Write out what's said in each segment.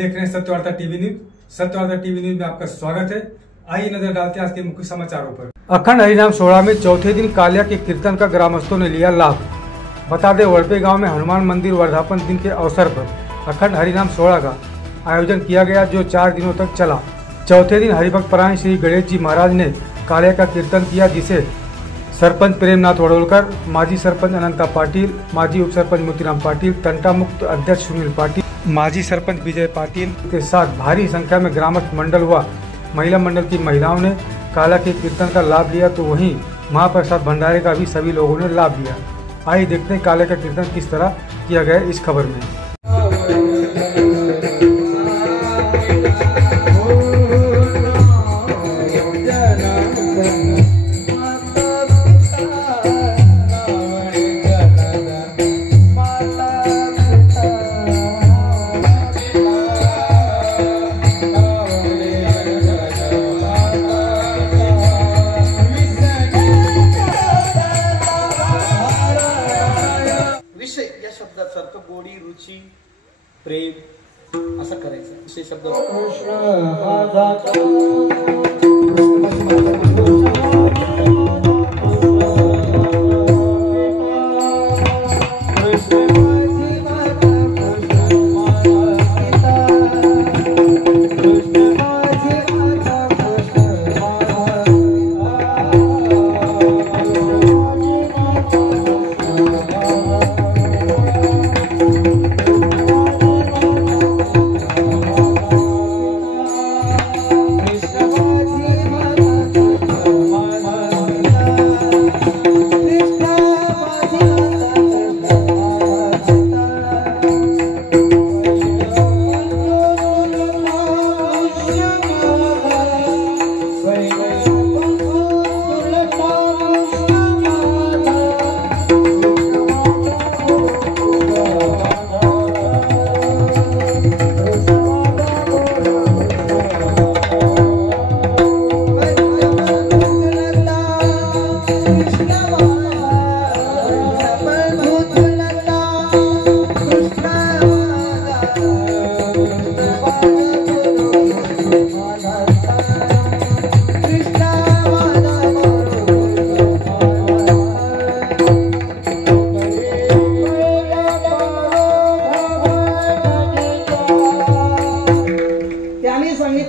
देख रहे हैं Satyavarta TV news. Satyavarta TV news में आपका स्वागत है। आइए नजर डालते हैं आज के मुख्य समाचारों पर। अखंड हरिनाम सोहला में चौथे दिन कालिया के कीर्तन का ग्रामस्थों ने लिया लाभ। बता दें, वड़पे गांव में हनुमान मंदिर वर्धापन दिन के अवसर पर अखंड हरिनाम सोहला का आयोजन किया गया, जो 4 दिनों तक चला। चौथे दिन हरिभक्त परायण श्री गणेश जी महाराज ने कालिया का कीर्तन किया, जिसे सरपंच प्रेमनाथ वडोलकर, माजी सरपंच अनंता पाटिल, माजी उप सरपंच मोतीराम पाटिल, तंटा मुक्त अध्यक्ष सुनील पाटिल, माजी सरपंच विजय पाटिल के साथ भारी संख्या में ग्रामस्थ मंडल व महिला मंडल की महिलाओं ने काला के कीर्तन का लाभ लिया। तो वहीं महाप्रसाद भंडारे का भी सभी लोगों ने लाभ लिया। आइए देखते हैं काले का कीर्तन किस तरह किया गया इस खबर में। या शब्दाचा अर्थ गोडी, रुची, प्रेम असं करायचं. विषय शब्द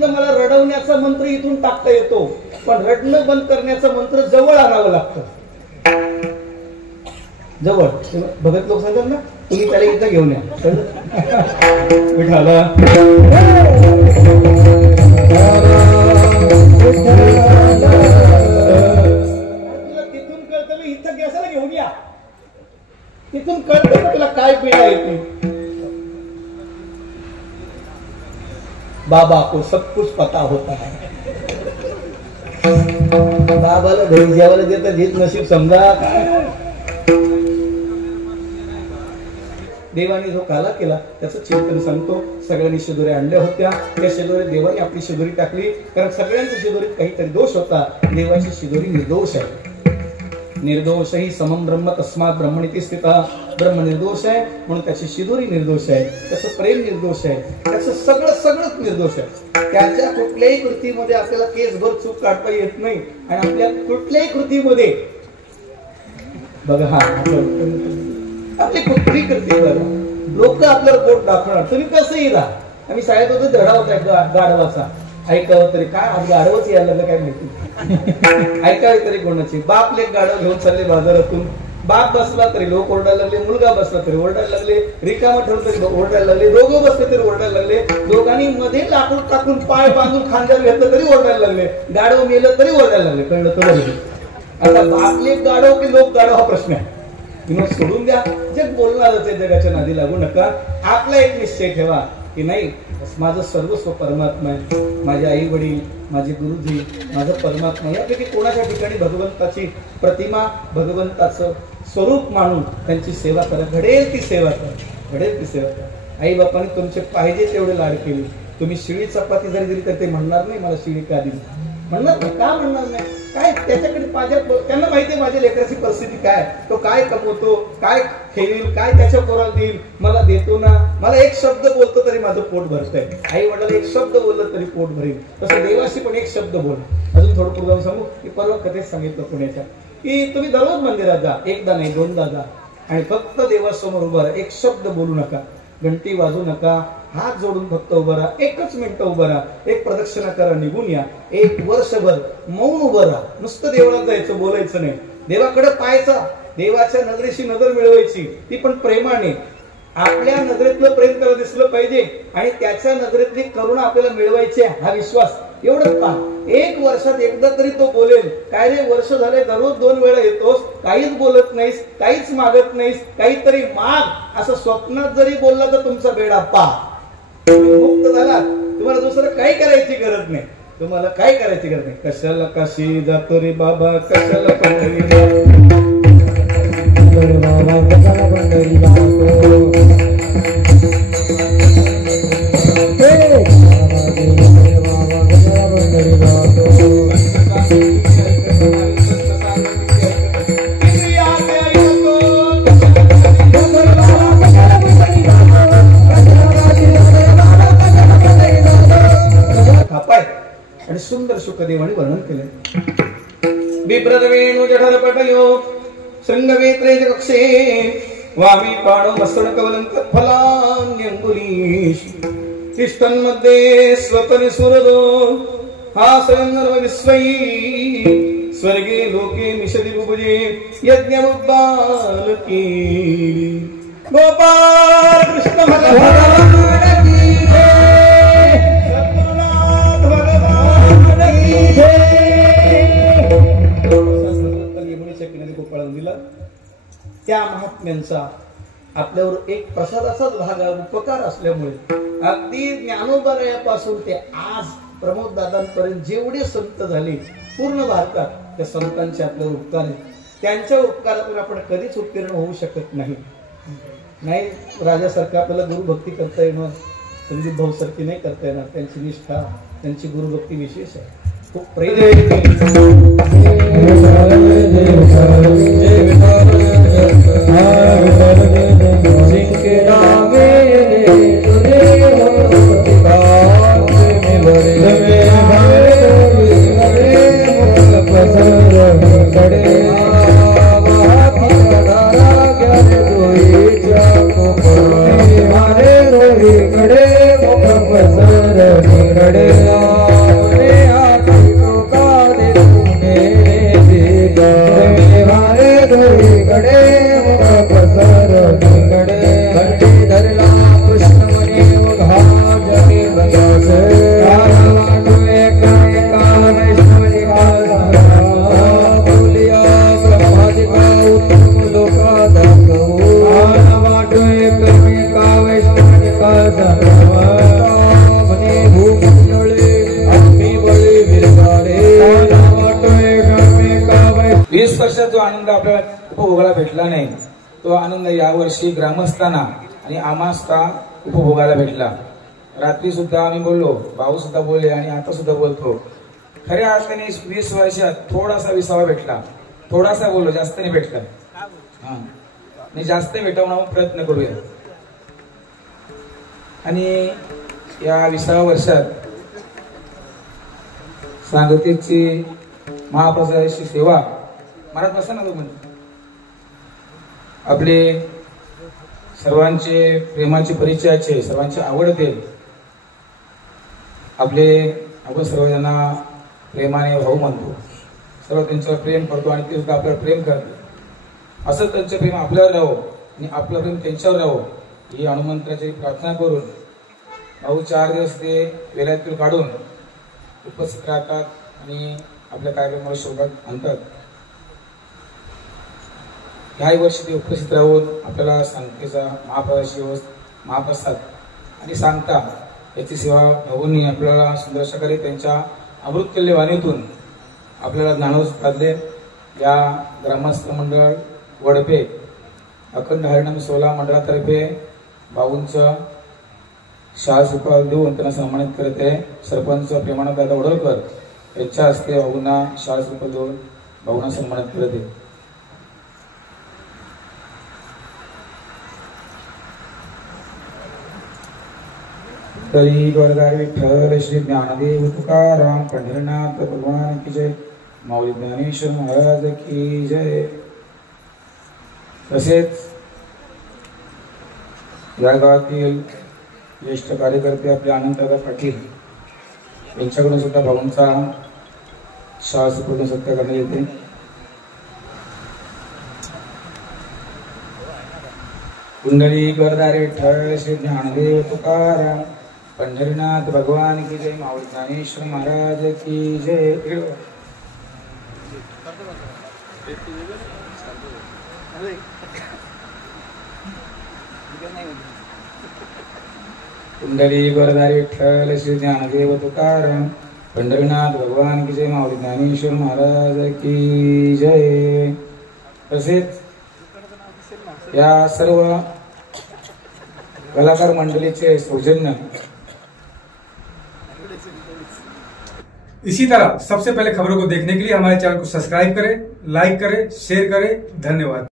मला रडवण्याचा मंत्र इथून टाकता येतो, पण रडणं बंद करण्याचा मंत्र जवळ आणावं लागतं. जवळ भगत लोक सांगतात ना, तुम्ही त्याला इथं घेऊन या. विठाला तुला तिथून कळतं, इथं कशाला घेऊन या. तिथून कळतं तुला काय पीडा येते. बाबा को सब कुछ पता होता है. बाबाला घरी जेवायला देतात, हेच नशीब समजा. देवाने जो काला केला त्याचं चिंतन सांगतो. सगळ्यांनी शिदोऱ्या आणल्या होत्या, त्या शिदोऱ्यात देवाने आपली शिदोरी टाकली, कारण सगळ्यांच्या शिदोरीत काहीतरी दोष होता. देवाची शिदोरी निर्दोष आहे. निर्दोष ही समम ब्रह्म तस्मात ब्रह्मणीति स्थिता. ब्रह्म निर्दोष आहे म्हणून त्याची शिदोरी निर्दोष आहे, त्याचं प्रेम निर्दोष आहे, त्याचं सगळंच निर्दोष आहे. त्याच्या कुठल्याही कृतीमध्ये आपल्याला केसभर चूक काढता येत नाही. आणि आपल्या कुठल्याही कृतीमध्ये बघा, हा आपली कुठली कृती लोक आपल्याला पोट दाखवणार. तुम्ही कसं येईल. आम्ही शाळेत होतो, धडा होता गाढवाचा. ऐकावं तरी काय, आज गाढवच यायला लागलं काय माहिती. ऐकावे तरी कोणाची. बाप लेक गाढव घेऊन चालले बाजारातून. बाप बसला तरी लोक ओरडायला लागले, मुलगा बसला तरी ओरडायला लागले, रिकामा ठेवलं तरी ओरडायला लागले, दोघं बसले तरी ओरडायला लागले, दोघांनी मध्ये लाकूड टाकून पाय बांधून खांद्यावर घेतलं तरी ओरडायला लागले, गाढव मेलं तरी ओरडायला लागले. कळलं तर बरोबर. आता बाप लेक गाढव की लोक गाढव हा प्रश्न आहे. विनोद सोडून द्या, जग बोलणारच आहे, जगाच्या नादी लागू नका. आपला एक निश्चय ठेवा की नाही, माझं सर्वस्व परमात्मा आहे. माझे आई वडील, माझे गुरुजी, माझं परमात्मा, यापैकी कोणाच्या ठिकाणी भगवंताची प्रतिमा, भगवंताचं स्वरूप मानून त्यांची सेवा करा. घडेल ती सेवा करा, घडेल ती सेवा करा. आई बापाने तुमचे पाहिजे तेवढे लाड केले. तुम्ही शिळी चपाती जरी दिली तर ते म्हणणार नाही मला शिळी का दिली, म्हणणार नाही. का म्हणणार नाही. काय त्याच्याकडे त्यांना माहिती आहे माझ्या लेकराची परिस्थिती काय, तो काय कमवतो, काय खेळील, काय त्याच्या पोराला देईल, मला देतो ना, मला एक शब्द बोलतो तरी माझं पोट भरतंय, आई वडिलांना एक शब्द बोललं तरी पोट भरेल, तसं देवाशी पण एक शब्द बोल. अजून थोडं पुढे सांगू की परवा कथेत सांगितलं पुण्याच्या की तुम्ही दररोज मंदिरात जा, एकदा नाही दोनदा जा आणि फक्त देवासमोर उभं राहा, एक शब्द बोलू नका, घंटी वाजू नका, हात जोडून फक्त उभं राहा, एकच मिनिट उभं राहा, एक प्रदक्षिणा करा, निघून या, एक वर्षभर मौन उभं राहा, नुसतं देवळात जायचं, बोलायचं नाही, देवाकडे पाहायचा, देवाच्या नजरेशी नजर मिळवायची, ती पण प्रेमाने, आपल्या नजरेतलं प्रेम त्याला दिसलं पाहिजे आणि त्याच्या नजरेतली करुणा आपल्याला मिळवायची हा विश्वास, एवढंच पहा. एक वर्षात एकदा तरी तो बोलेल, काय रे वर्ष झाले दररोज 2 वेळा येतोस, काहीच बोलत नाहीस, काहीच मागत नाहीस, काहीतरी माग, असं स्वप्नात जरी बोलला तर तुमचा बेडा पार, मुक्त झाला, तुम्हाला दुसरं काही करायची गरज नाही, तुम्हाला काय करायची गरज नाही. कशाला काशी जातो रे बाबा, कशाला पंढरी बाबा, कशाला पंढरी आणि सुंदर शुकदेवाने वर्णन केले. बिभ्रदवेणु जठरपटयो शृंगवेत्रे कक्षे वामी पाणो मस्तकवलंक फलान्यंगुलीश तिष्ठन्मध्ये स्वपनि सुरदो हासरन्नर्व विश्वई स्वर्गे लोके मिषति बुभुजे यज्ञमुद्बालकी गोपाल कृष्ण भगवान की सद्गुरुनाथ भगवान की यमुनेच्या किनारी गोपाळाला दिला. त्या महात्म्यांचा आपल्यावर एक प्रसादाचाच भाग उपकार असल्यामुळे अगदी ज्ञानोदयापासून ते आज प्रमोद दादांपर्यंत जेवढे संत झाले पूर्ण भारतात, त्या संतांचे आपल्यावर उपकार आहेत. त्यांच्या उपकारातून आपण कधीच उत्तीर्ण होऊ शकत नाही. राजासारखं आपल्याला गुरुभक्ती करता येणार, संदीप भाऊ सारखी नाही करता येणार. त्यांची निष्ठा, त्यांची गुरुभक्ती विशेष आहे. खूप जो आनंद आपल्याला उपभोगायला भेटला नाही, तो आनंद यावर्षी ग्रामस्थांना आणि आम्हास्ता उपभोगायला भेटला. रात्री सुद्धा आम्ही बोललो, भाऊ सुद्धा बोलले आणि आता सुद्धा बोलतो. खऱ्या अर्थाने 20 वर्षात थोडासा विसावा भेटला, थोडासा बोललो, जास्त नाही भेटला. आणि जास्त भेटवण्याचा प्रयत्न करूया. आणि या 20व्या वर्षात सांगतेची महाप्रसादाची सेवा महाराज बसा ना. तो आपले सर्वांचे प्रेमाचे परिचयाचे, सर्वांचे आवडते, आपण सर्वजणांना प्रेमाने भाऊ म्हणतो, सर्व त्यांच्यावर प्रेम करतो आणि ते सुद्धा आपल्यावर प्रेम करते. असं त्यांचं प्रेम आपल्यावर राहो आणि आपलं प्रेम त्यांच्यावर राहो ही हनुमंताची प्रार्थना करून भाऊ 4 दिवस ते वेळातून काढून उपस्थित राहतात आणि आपल्या कार्यक्रमाला शोभात आणतात. ह्याही वर्षी ते उपस्थित राहून आपल्याला सांगतेचा महाप्रसाद आणि सांगता याची सेवा भाऊंनी आपल्याला सुंदर प्रकारे त्यांच्या अमृततुल्य वाणीतून आपल्याला ज्ञानोदय साधले. या ग्रामस्थ मंडळ वडपे अखंड हरिनाम सोहळा मंडळातर्फे भाऊंचं शाल सुपाल देऊन त्यांना सन्मानित करत आहे. सरपंच प्रेमानंद दादा वडोलकर यांच्या हस्ते भाऊंना शाल सुपाल देऊन भाऊंना सन्मानित करत आहे. तरी गोरदार विठ्ठल श्री ज्ञानदेव तुकाराम पंढरीनाथ भगवान की जय. माऊली ज्ञानेश्वर महाराज की जय. तसेच या गावातील ज्येष्ठ कार्यकर्ते आपले आनंददादा पाटील यांच्याकडून सुद्धा भाऊंचा शासपूर्ण सत्कार करण्यात येते. कुंडली गोरदार विठ्ठल श्री ज्ञानदेव तुकाराम पंढरीनाथ भगवान की जय. माऊली ज्ञानेश्वर महाराज की जय. कुंडली गोरदार विठ्ठल श्री ज्ञानदेव तुकाराम पंढरीनाथ भगवान की जय. माऊली ज्ञानेश्वर महाराज की जय. तसेच या सर्व कलाकार मंडळीचे सौजन्य. इसी तरह सबसे पहले खबरों को देखने के लिए हमारे चैनल को सब्सक्राइब करें, लाइक करें, शेयर करें. धन्यवाद.